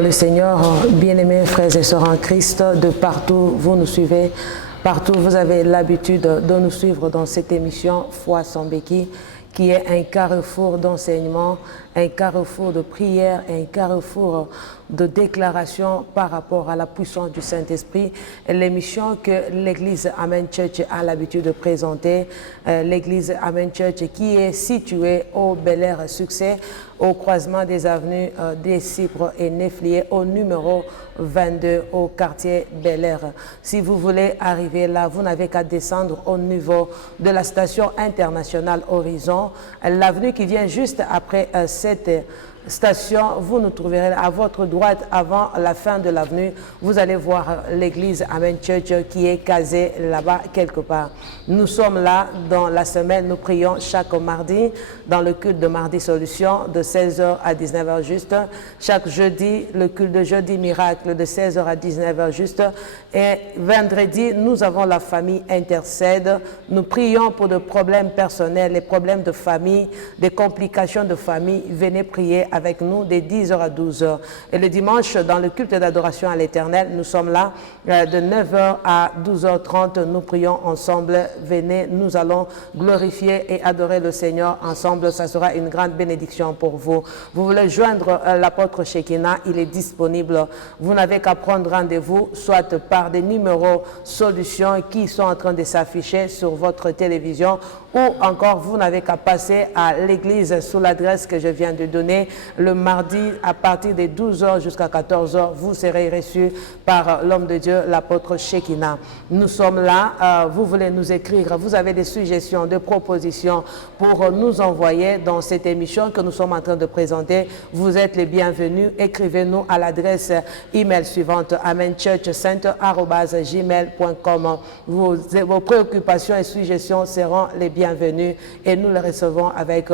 dans le Seigneur, bien-aimés frères et sœurs en Christ, de partout vous nous suivez, partout vous avez l'habitude de nous suivre dans cette émission Foi sans béquille, qui est un carrefour d'enseignement, un carrefour de prière, un carrefour de déclaration par rapport à la puissance du Saint-Esprit. L'émission que l'Église Amen Church a l'habitude de présenter, l'Église Amen Church qui est située au Bel Air Succès, au croisement des avenues des Cypres et Néflier, au numéro 22, au quartier Bel Air. Si vous voulez arriver là, vous n'avez qu'à descendre au niveau de la station internationale Horizon, l'avenue qui vient juste après cette station, vous nous trouverez à votre droite avant la fin de l'avenue. Vous allez voir l'église Amen Church qui est casée là-bas quelque part. Nous sommes là dans la semaine, nous prions chaque mardi dans le culte de mardi solution de 16h à 19h juste. Chaque jeudi, le culte de jeudi miracle de 16h à 19h juste. Et vendredi, nous avons la famille intercède. Nous prions pour des problèmes personnels, les problèmes de famille, des complications de famille. Venez prier avec nous de 10h à 12h. Et le dimanche, dans le culte d'adoration à l'Éternel, nous sommes là de 9h à 12h30. Nous prions ensemble. Venez, nous allons glorifier et adorer le Seigneur ensemble. Ça sera une grande bénédiction pour vous. Vous voulez joindre l'apôtre Shekinah, il est disponible. Vous n'avez qu'à prendre rendez-vous, soit par des numéros solutions qui sont en train de s'afficher sur votre télévision, ou encore vous n'avez qu'à passer à l'église sous l'adresse que je viens de donner. Le mardi, à partir de 12h jusqu'à 14h, vous serez reçus par l'homme de Dieu, l'apôtre Shekinah. Nous sommes là, vous voulez nous écrire, vous avez des suggestions, des propositions pour nous envoyer dans cette émission que nous sommes en train de présenter. Vous êtes les bienvenus. Écrivez-nous à l'adresse email suivante, amenchurchcenter@gmail.com. Vos préoccupations et suggestions seront les bienvenus et nous les recevons avec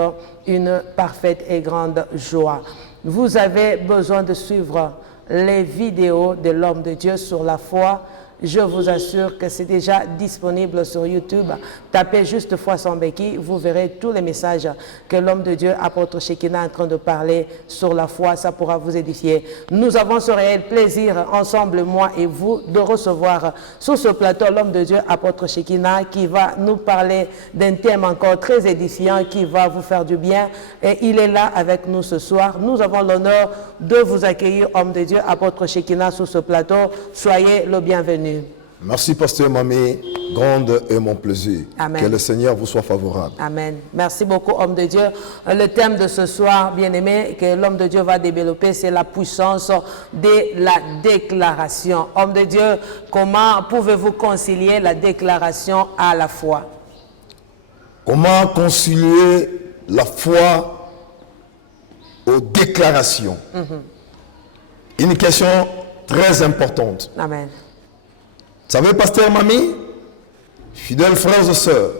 une parfaite et grande joie. Vous avez besoin de suivre les vidéos de l'homme de Dieu sur la foi. Je vous assure que c'est déjà disponible sur YouTube. Tapez juste Foi sans béquille, vous verrez tous les messages que l'homme de Dieu, apôtre Shekinah, est en train de parler sur la foi. Ça pourra vous édifier. Nous avons ce réel plaisir, ensemble, moi et vous, de recevoir sur ce plateau l'homme de Dieu, apôtre Shekinah, qui va nous parler d'un thème encore très édifiant, qui va vous faire du bien. Et il est là avec nous ce soir. Nous avons l'honneur de vous accueillir, homme de Dieu, apôtre Shekinah, sur ce plateau. Soyez le bienvenu. Merci, pasteur Mamé. Grande est mon plaisir. Amen. Que le Seigneur vous soit favorable. Amen. Merci beaucoup, homme de Dieu. Le thème de ce soir, bien-aimé, que l'homme de Dieu va développer, c'est la puissance de la déclaration. Homme de Dieu, comment pouvez-vous concilier la déclaration à la foi? Comment concilier la foi aux déclarations? Une question très importante. Amen. Vous savez, pasteur Mamie, fidèles frères et sœurs,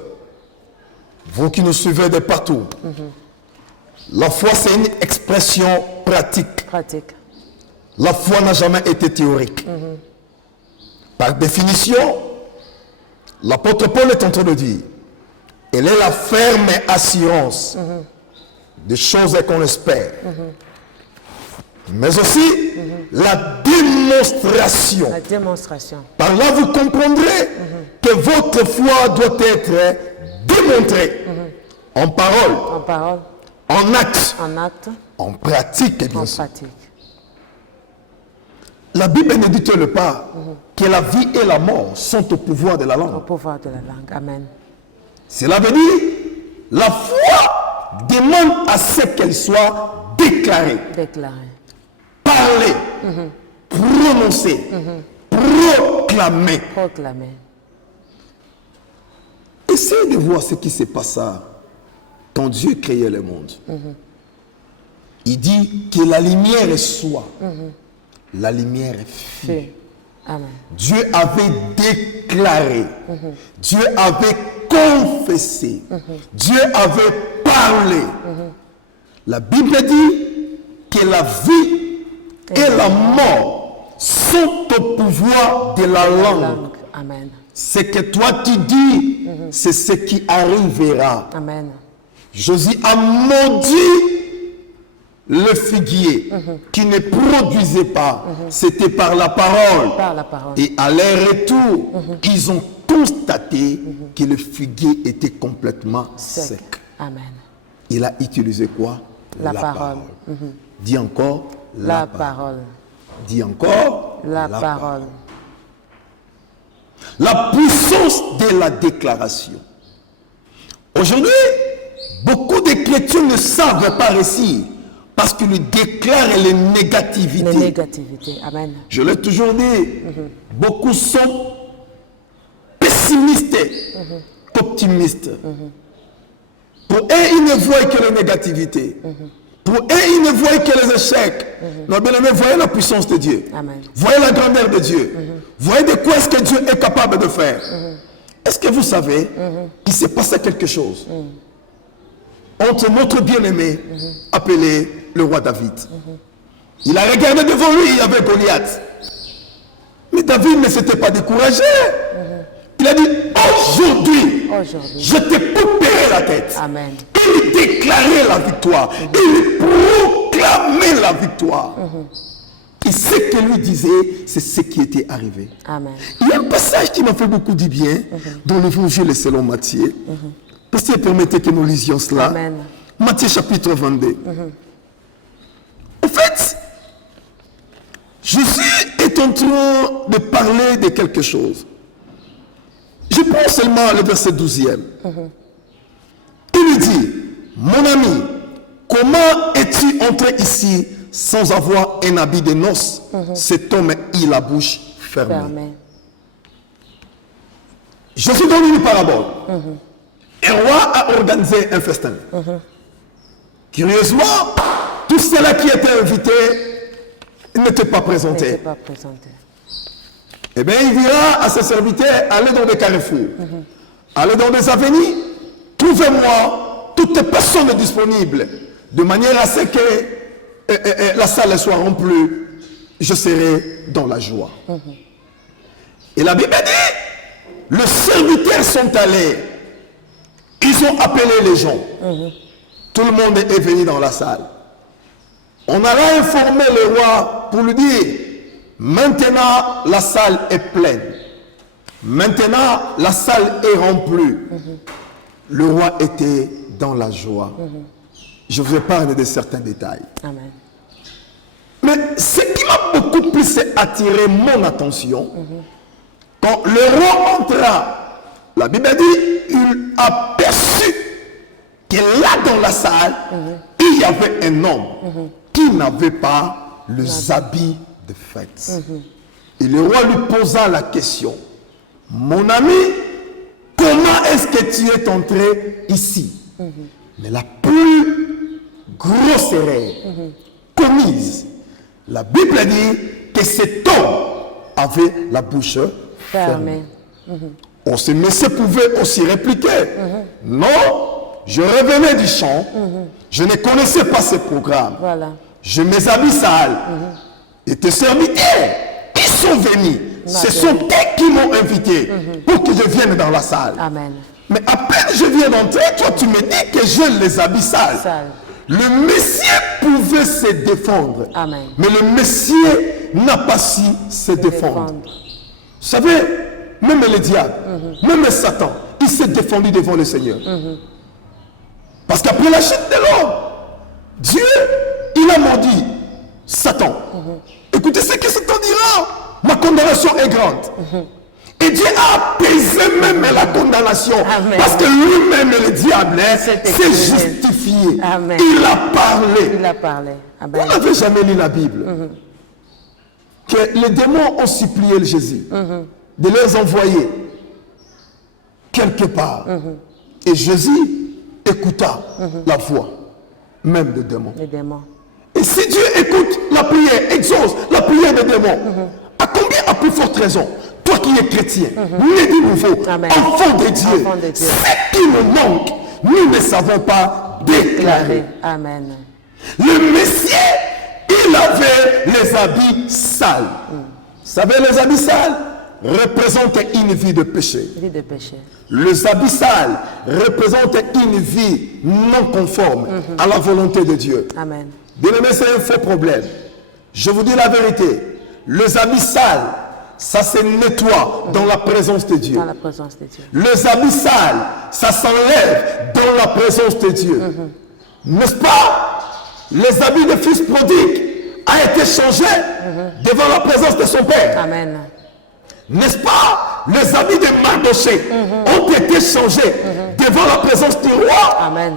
vous qui nous suivez de partout, la foi c'est une expression pratique. La foi n'a jamais été théorique. Par définition, l'apôtre Paul est en train de dire, elle est la ferme assurance des choses qu'on espère. Mais aussi la démonstration. La démonstration. Par là, vous comprendrez que votre foi doit être démontrée en parole, en acte, en pratique, et bien sûr. La Bible ne dit-elle pas que la vie et la mort sont au pouvoir de la langue? Au pouvoir de la langue. Amen. Cela veut dire la foi demande à ce qu'elle soit déclarée. Parler, prononcer, proclamer. Essayez de voir ce qui se passa quand Dieu créait le monde. Il dit que la lumière soit. La lumière fut. Amen. Dieu avait déclaré. Dieu avait confessé. Dieu avait parlé. La Bible dit que la vie et la mort sont au pouvoir de la langue. Amen. Ce que toi tu dis, c'est ce qui arrivera. Amen. Josué a maudit le figuier qui ne produisait pas, c'était par la parole. Par la parole. Et à leur retour, ils ont constaté que le figuier était complètement sec. Amen. Il a utilisé quoi? La parole. Dis encore La parole. Dis encore La parole. La puissance de la déclaration. Aujourd'hui, beaucoup de chrétiens ne savent pas réussir parce qu'ils déclarent les négativités. Les négativités. Amen. Je l'ai toujours dit, beaucoup sont pessimistes qu'optimistes. Pour eux, ils ne voient que les négativités. Pour eux, ils ne voient que les échecs. Non, bien aimé, voyez la puissance de Dieu. Amen. Voyez la grandeur de Dieu. Voyez de quoi est-ce que Dieu est capable de faire. Est-ce que vous savez qu'il s'est passé quelque chose entre notre bien-aimé appelé le roi David. Il a regardé devant lui, il y avait Goliath. Mais David ne s'était pas découragé. Il a dit, aujourd'hui, je te couperai la tête. Amen. Il déclarait la victoire. Il proclamait la victoire. Et ce que lui disait, c'est ce qui était arrivé. Amen. Il y a un passage qui m'a fait beaucoup du bien dans l'évangile selon Matthieu. Parce que permettez que nous lisions cela. Amen. Matthieu chapitre 22. En fait, Jésus est en train de parler de quelque chose. Je prends seulement le verset 12e. Il lui dit, mon ami, comment es-tu entré ici sans avoir un habit de noces? Cet homme a la bouche fermée. Jésus donne une parabole. Un roi a organisé un festin. Curieusement, tous ceux-là qui étaient invités n'étaient pas présentés. Eh bien, il dira à ses serviteurs, allez dans des carrefours, allez dans des avenues, trouvez-moi toutes les personnes disponibles, de manière à ce que la salle soit remplie, je serai dans la joie. Et la Bible dit, les serviteurs sont allés, ils ont appelé les gens. Tout le monde est venu dans la salle. On a informé le roi pour lui dire, maintenant la salle est pleine. Maintenant la salle est remplie. Le roi était dans la joie. Je vous épargne de certains détails. Amen. Mais ce qui m'a beaucoup plus attiré mon attention, quand le roi entra, la Bible dit, il aperçut que là dans la salle, il y avait un homme qui n'avait pas les habits de fête. Et le roi lui posa la question, mon ami, comment est-ce que tu es entré ici? Mais la plus grosse erreur commise, la Bible dit que cet homme avait la bouche fermée. Ce monsieur pouvait aussi répliquer, non, je revenais du champ, je ne connaissais pas ce programme. Voilà. Je mes habits sales. Et tes serviteurs, ils sont venus. Ce sont eux qui m'ont invité pour que je vienne dans la salle. Amen. Mais à peine je viens d'entrer, toi tu me dis que j'ai les habits sales. Le Messie pouvait se défendre. Amen. Mais le Messie n'a pas su se défendre. Vous savez, même le diable, même Satan, il s'est défendu devant le Seigneur. Parce qu'après la chute de l'homme, Dieu, il a maudit Satan. Écoutez ce que Satan dira. Ma condamnation est grande. Et Dieu a apaisé même la condamnation. Amen. Parce que lui-même, le diable, s'est justifié. Amen. Il a parlé. Il a parlé. Amen. Vous n'avez jamais lu la Bible. Que les démons ont supplié Jésus de les envoyer quelque part. Et Jésus écouta la voix même des démons. Les démons. Et si Dieu écoute la prière, exauce la prière des démons, à combien à plus forte raison, toi qui es chrétien, né du nouveau, enfant de Dieu, ce qui nous manque, nous ne savons pas déclarer. Amen. Le Messie, il avait les habits sales. Vous savez, les habits sales représentent une vie de péché. Vie de péché. Les habits sales représentent une vie non conforme à la volonté de Dieu. Amen. Bien-aimé, c'est un faux problème. Je vous dis la vérité. Les habits sales, ça se nettoie dans la présence de Dieu. Dans la présence de Dieu. Les habits sales, ça s'enlève dans la présence de Dieu. N'est-ce pas? Les habits de fils prodigue a été changé devant la présence de son père. Amen. N'est-ce pas? Les habits de Mardoché ont été changés devant la présence du roi. Amen.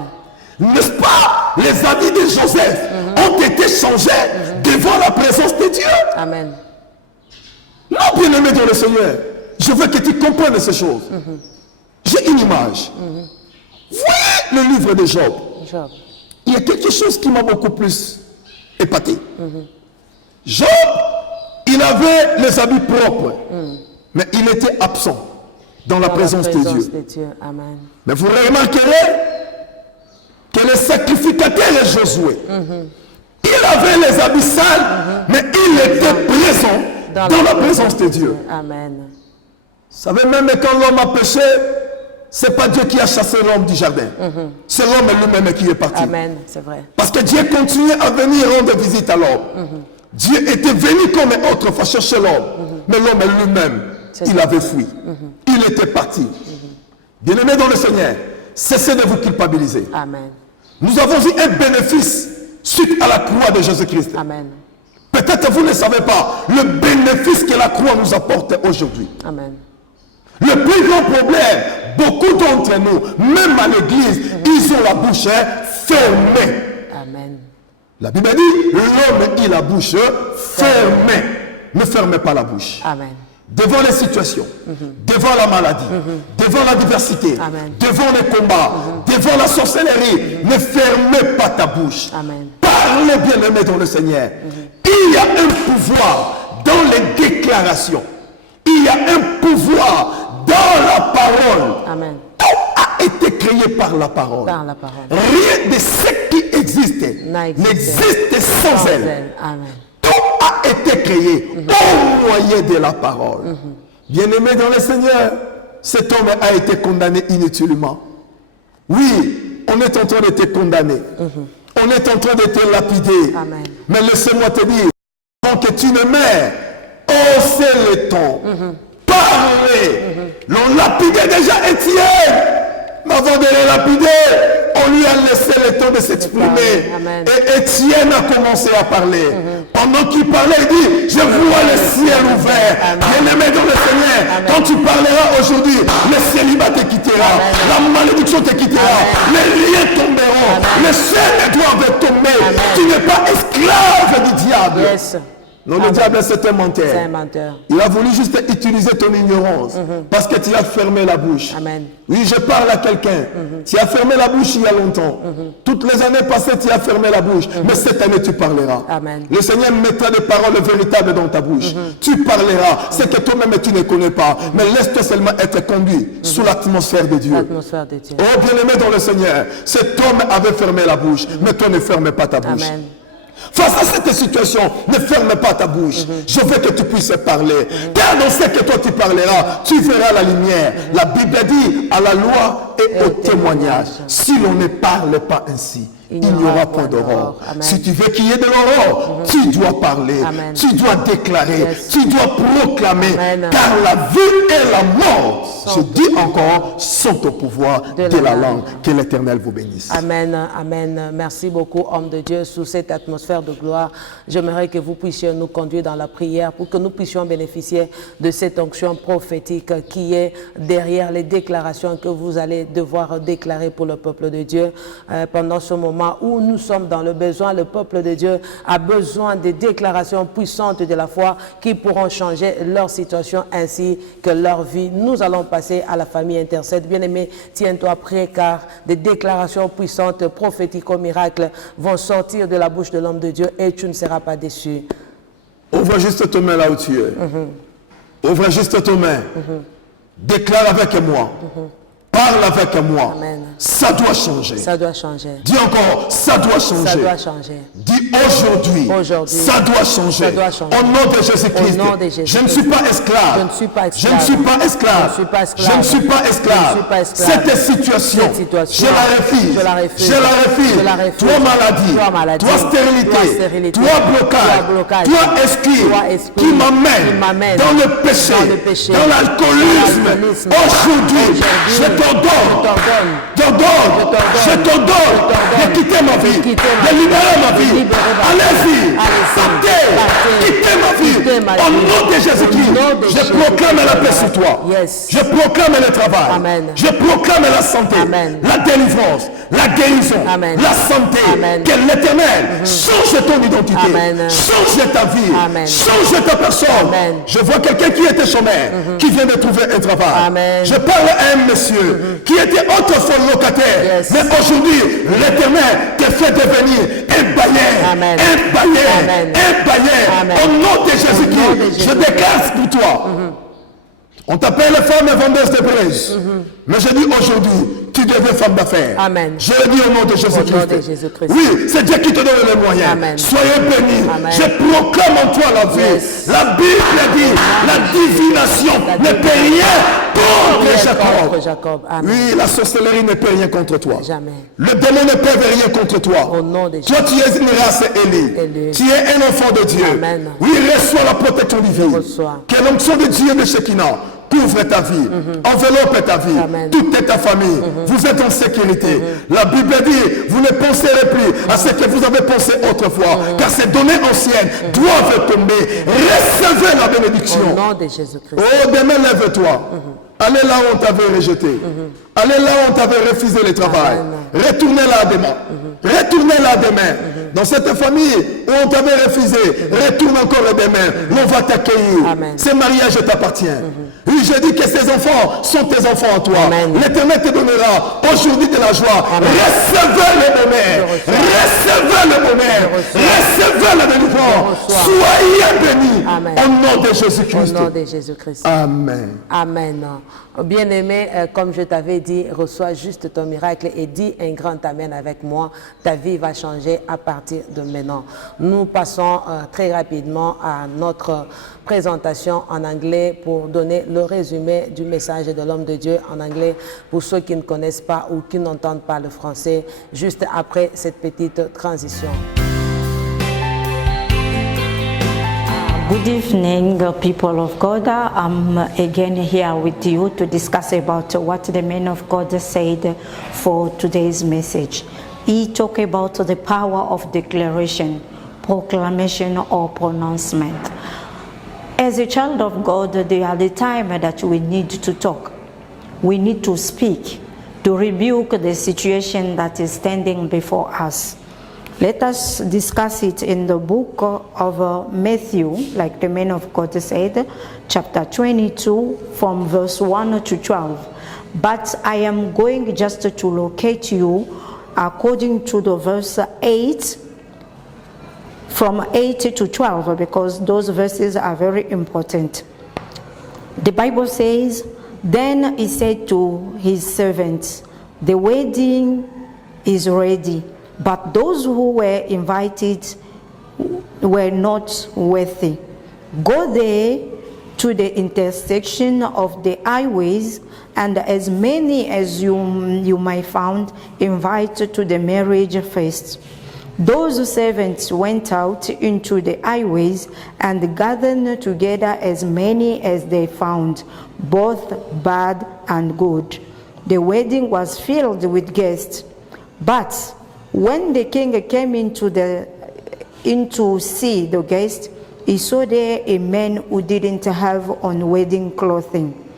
N'est-ce pas? Les habits de Joseph ont été changés devant la présence de Dieu. Amen. Non, bien-aimé dans le Seigneur, je veux que tu comprennes ces choses. J'ai une image. Voyez le livre de Job. Job. Il y a quelque chose qui m'a beaucoup plus épaté. Job, il avait les habits propres, mais il était absent dans la présence de Dieu. Amen. Mais vous remarquerez que le sacrificateur est Josué. Il avait les habits sales, mais il était présent dans la présence de Dieu. Amen. Vous savez, même quand l'homme a péché, ce n'est pas Dieu qui a chassé l'homme du jardin. C'est l'homme lui-même qui est parti. Amen, c'est vrai. Parce que Dieu continuait à venir rendre visite à l'homme. Dieu était venu comme autrefois chercher l'homme. Mais l'homme lui-même, il avait fui. Il était parti. Bien-aimés dans le Seigneur, cessez de vous culpabiliser. Amen. Nous avons eu un bénéfice suite à la croix de Jésus-Christ. Amen. Peut-être vous ne savez pas le bénéfice que la croix nous apporte aujourd'hui. Amen. Le plus grand problème, beaucoup d'entre nous, même à l'église, ils ont la bouche fermée. Amen. La Bible dit, l'homme a la bouche fermée. Ne fermez pas la bouche. Amen. Devant les situations, devant la maladie, devant la diversité, Amen. devant les combats, devant la sorcellerie, ne fermez pas ta bouche. Amen. Parlez bien-aimé dans le Seigneur. Il y a un pouvoir dans les déclarations. Il y a un pouvoir dans la parole. Amen. Tout a été créé par la parole. Par la parole. Rien de ce qui existe n'existe sans elle. Amen. Tout a été créé au moyen de la parole. Bien-aimé dans le Seigneur, cet homme a été condamné inutilement. Oui, on est en train de te condamner. On est en train de te lapider. Amen. Mais laisse-moi te dire, avant que tu ne meurs, haussez le ton. Parlez. L'on lapidait déjà Étienne. Mais avant de le lapider, on lui a laissé le temps de s'exprimer. Et Étienne a commencé à parler. Pendant qu'il parlait, il dit, je vois le ciel ouvert. Bien-aimé dans le Seigneur, quand tu parleras aujourd'hui, le célibat te quittera. La malédiction te quittera. Les liens tomberont. Les chaînes doivent tomber. Tu n'es pas esclave du diable. Yes. Non, le diable, c'est un menteur. C'est un menteur. Il a voulu juste utiliser ton ignorance parce que tu as fermé la bouche. Amen. Oui, je parle à quelqu'un. Tu as fermé la bouche il y a longtemps. Toutes les années passées, tu as fermé la bouche. Mais cette année, tu parleras. Amen. Le Seigneur mettra des paroles véritables dans ta bouche. Tu parleras. C'est que toi-même, tu ne connais pas. Mais laisse-toi seulement être conduit sous l'atmosphère de Dieu. L'atmosphère de Dieu. Oh, bien-aimé dans le Seigneur, cet homme avait fermé la bouche. Mais toi, ne ferme pas ta bouche. Amen. Face à cette situation, ne ferme pas ta bouche. Je veux que tu puisses parler. Car dans ce que toi tu parleras, tu verras la lumière. La Bible dit à la loi et au témoignage. Si l'on ne parle pas ainsi, il n'y aura point d'aurore. Si tu veux qu'il y ait de l'aurore, tu dois parler, Amen. tu dois déclarer, tu dois proclamer. Amen. Car la vie et la mort, je dis encore, sont au pouvoir de la langue. Que l'Éternel vous bénisse. Amen, amen. Merci beaucoup, homme de Dieu, sous cette atmosphère de gloire. J'aimerais que vous puissiez nous conduire dans la prière pour que nous puissions bénéficier de cette onction prophétique qui est derrière les déclarations que vous allez devoir déclarer pour le peuple de Dieu. Pendant ce moment où nous sommes dans le besoin, le peuple de Dieu a besoin des déclarations puissantes de la foi qui pourront changer leur situation ainsi que leur vie. Nous allons passer à la famille intercède. Bien-aimé, tiens-toi prêt car des déclarations puissantes, prophétiques au miracle vont sortir de la bouche de l'homme de Dieu et tu ne seras pas déçu. Ouvre juste tes mains là où tu es. Ouvre juste tes mains. Déclare avec moi. parle avec moi. Amen. Ça doit changer. Ça doit changer. Dis encore, ça doit changer. Ça doit changer. Dis aujourd'hui, Aujourd'hui, ça doit changer. ça doit changer. Au nom de Jésus-Christ. Au nom de Jésus-Christ. Je ne suis pas esclave. Je ne suis pas Je ne suis pas esclave. Je ne suis pas esclave. Je ne suis pas esclave. Je ne suis pas esclave. Cette situation, situation, je la refuse. je la refuse. Je la refuse. Je la refuse. Toi maladie. Toi stérilité. Toi blocage. Toi esprit qui m'amène dans le péché, dans l'alcoolisme. Aujourd'hui, je t'ordonne de quitter ma vie, de libérer ma vie. Allez-y, partez, quittez ma vie. Au nom de Jésus-Christ, je proclame la paix sur toi. Je proclame le travail. Amen. Je proclame la santé, Amen. la délivrance, la guérison, Amen. la santé. Amen. Que l'Éternel change ton identité, Amen. change ta vie, Amen. change ta personne. Amen. Je vois quelqu'un qui était chômeur, qui vient de trouver un travail. Amen. Je parle à un monsieur qui était autrefois locataire, mais aujourd'hui, l'Éternel te fait devenir un bailleur, Amen. un bailleur, Amen. un bailleur. Amen. Au nom de Au nom de Jésus-Christ, je Jésus-Christ. déclare pour toi. On t'appelle femme vendeuse de braise. Mais je dis aujourd'hui, tu deviens femme d'affaires. Amen. Je le dis au nom de Au nom de Jésus-Christ. Jésus-Christ. Oui, c'est Dieu qui te donne les moyens. Amen. Soyez bénis. Amen. Je proclame en toi la vie. Yes. La Bible dit, la divination ne peut rien contre Contre Jacob. Jacob. Amen. Oui, la sorcellerie ne peut rien contre toi. Jamais. Le démon ne peut rien contre toi. Au nom de Toi, tu es une race élue. Élu. Tu es un enfant de Dieu. Amen. Oui, reçois la protection divine. Je reçois. Que l'onction de Dieu de Shekinah couvre ta vie, enveloppe ta vie, Amen. toute ta famille. Vous êtes en sécurité. La Bible dit, vous ne penserez plus à ce que vous avez pensé autrefois, car ces données anciennes doivent tomber. Recevez la bénédiction. Au nom de Jésus-Christ. Oh, demain, lève-toi. Allez là où on t'avait rejeté. Allez là où on t'avait refusé le travail. Amen. Retournez là demain. Retournez là demain. Dans cette famille où on t'avait refusé, retourne encore demain. On va t'accueillir. Amen. Ce mariage t'appartient. Oui, je dis que ces enfants sont tes enfants en toi. Amen. L'Éternel te donnera aujourd'hui de la joie. Amen. Recevez le bonheur. Je reçois. Recevez le bonheur. Recevez la délivrance. Je reçois. Soyez bénis. Amen. Au nom de Au Jésus-Christ. nom de Jésus-Christ. Amen. Amen. Bien-aimé, comme je t'avais dit, reçois juste ton miracle et dis un grand Amen avec moi. Ta vie va changer à partir de maintenant. Nous passons très rapidement à notre présentation en anglais pour donner le résumé du message de l'homme de Dieu en anglais pour ceux qui ne connaissent pas ou qui n'entendent pas le français, juste après cette petite transition. Good evening, people of God. I'm again here with you to discuss about what the man of God said for today's message. He talked about the power of declaration, proclamation, or pronouncement. As a child of God, there are the time that we need to talk. We need to speak, to rebuke the situation that is standing before us. Let us discuss it in the book of Matthew, like the man of God said, chapter 22, from verse 1 to 12. But I am going just to locate you according to the verse 8, from 8 to 12, because those verses are very important. The Bible says, then he said to his servants, the wedding is ready, but those who were invited were not worthy. Go there to the intersection of the highways, and as many as you might find, invite to the marriage feast. Those servants went out into the highways and gathered together as many as they found, both bad and good. The wedding was filled with guests. But when the king came in to see the guests, he saw there a man who didn't have on wedding clothing.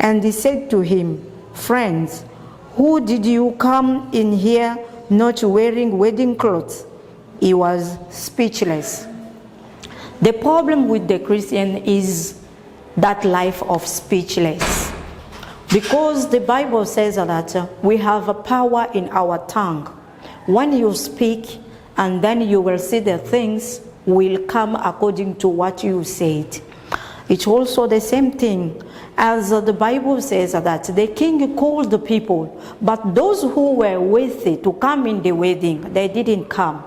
And he said to him, friends, who did you come in here not wearing wedding clothes? He was speechless. The problem with the Christian is that life of speechless. Because the Bible says that we have a power in our tongue. When you speak, and then you will see the things will come according to what you said. It's also the same thing. As the Bible says that the king called the people, but those who were worthy to come in the wedding, they didn't come.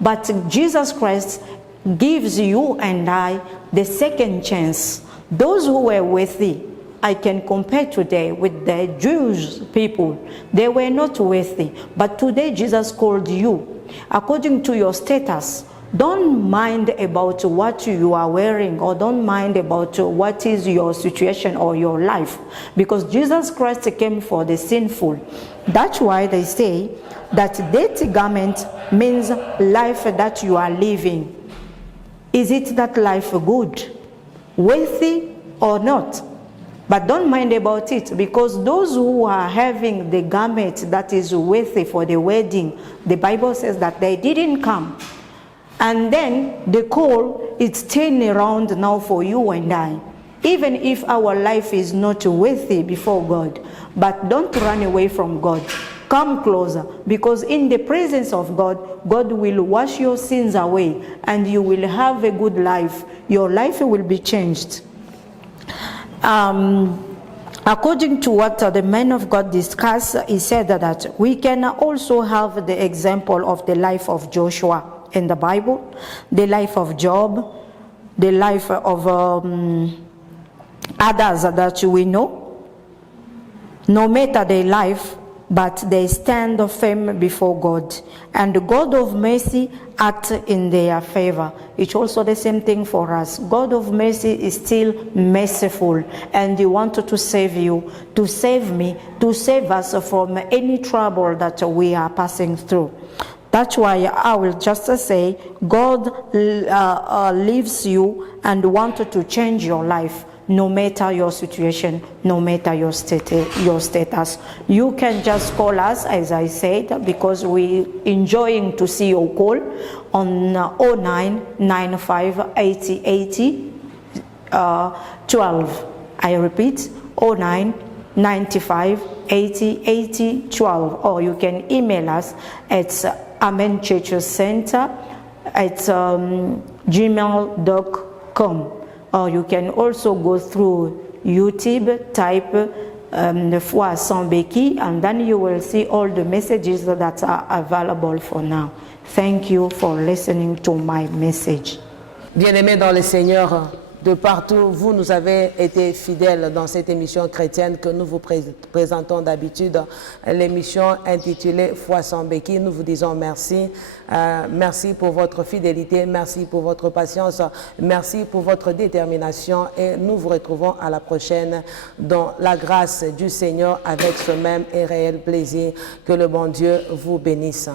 But Jesus Christ gives you and I the second chance. Those who were worthy, I can compare today with the Jewish people. They were not worthy, but today Jesus called you. According to your status, don't mind about what you are wearing, or don't mind about what is your situation or your life, because Jesus Christ came for the sinful. That's why they say that dirty garment means life that you are living. Is it that life good, worthy or not? But don't mind about it, because those who are having the garment that is worthy for the wedding, the Bible says that they didn't come. And then the call is turning around now for you and I. Even if our life is not worthy before God, but don't run away from God. Come closer, because in the presence of God, God will wash your sins away and you will have a good life. Your life will be changed. According to what the man of God discussed, he said that we can also have the example of the life of Joshua in the Bible, the life of Job, the life of others that we know. No matter their life, but they stand firm before God, and the God of mercy act in their favor. It's also the same thing for us. God of mercy is still merciful, and He wanted to save you, to save me, to save us from any trouble that we are passing through. That's why I will just say God lives you and wanted to change your life. No matter your situation, no matter your status. You can just call us, as I said, because we enjoying to see your call on 0995 80 80 12. I repeat, 0995 80 80 12. Or you can email us at amenchurchcenter@gmail.com. Or you can also go through YouTube, type Foi Sans Béquille, and then you will see all the messages that are available for now. Thank you for listening to my message. Bien-aimés dans le Seigneur, de partout, vous nous avez été fidèles dans cette émission chrétienne que nous vous présentons d'habitude, l'émission intitulée Foi sans béquille. Nous vous disons merci. Merci pour votre fidélité, merci pour votre patience, merci pour votre détermination, et nous vous retrouvons à la prochaine dans la grâce du Seigneur avec ce même et réel plaisir. Que le bon Dieu vous bénisse.